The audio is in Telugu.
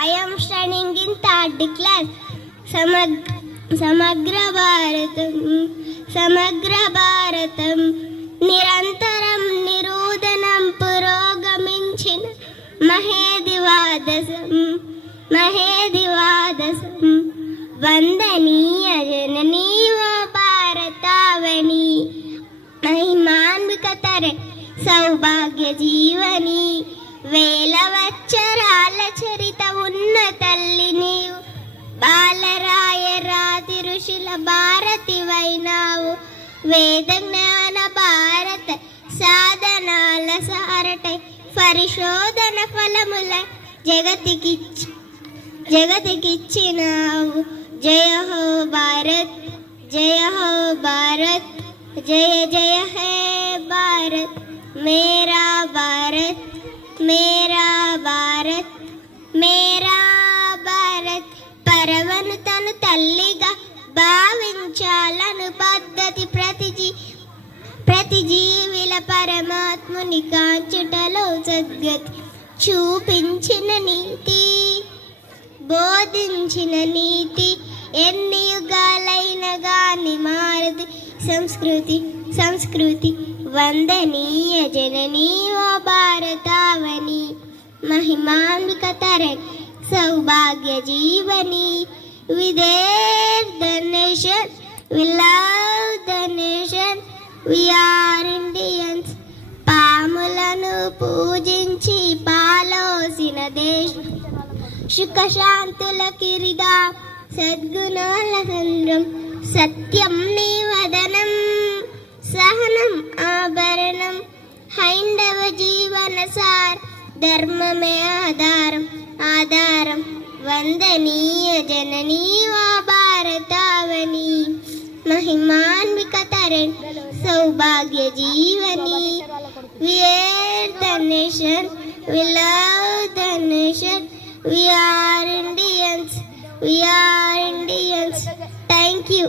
I am studying in third class. Samagra Bharatam Nirantaram Nirudanam Purogaminchina Mahedivadasam Vandaniya Janani va Bharatavani Mahimanvika Tare Saubhagya Jeevani వేలవచ్చరాల చరిత ఉన్న తల్లి నీవు బాలరాయ రాతి ఋషుల భారతివైనావు వేద జ్ఞాన భారత సాధనాల సారటై పరిశోధన ఫలముల జగతికిచ్చినావు జయ హో భారత్ జయ హో భారత్ జయ జయ హే భారత్ మేరా భారత్ మేరా భారత్ మేరా భారత్ పరవను తను తల్లిగా భావించాలను పద్ధతి ప్రతి జీవిల పరమాత్ముని కాంచుటలో సద్గతి చూపించిన నీతి బోధించిన నీతి ఎన్ని యుగాలైన గాని మారది సంస్కృతి వందనీయ జననీ ఓ భారతావని మహిమాన్విక తరణి సౌభాగ్య Jeevani we dare the nation, we love the nation, we are Indians. పాములను పూజించి పాలోసిన దేశం సుఖశాంతుల కిరీటం సద్గుణాల సంద్రం సత్యం నీ వదనం సహనం ఆభరణం హైందవ జీవన సార్ ధర్మమే ఆధారం వందనీయ జననీ వా భారతావని మహిమాన్విక తరణి సౌభాగ్య Jeevani we are the nation, we love the nation, we are Indians, thank you.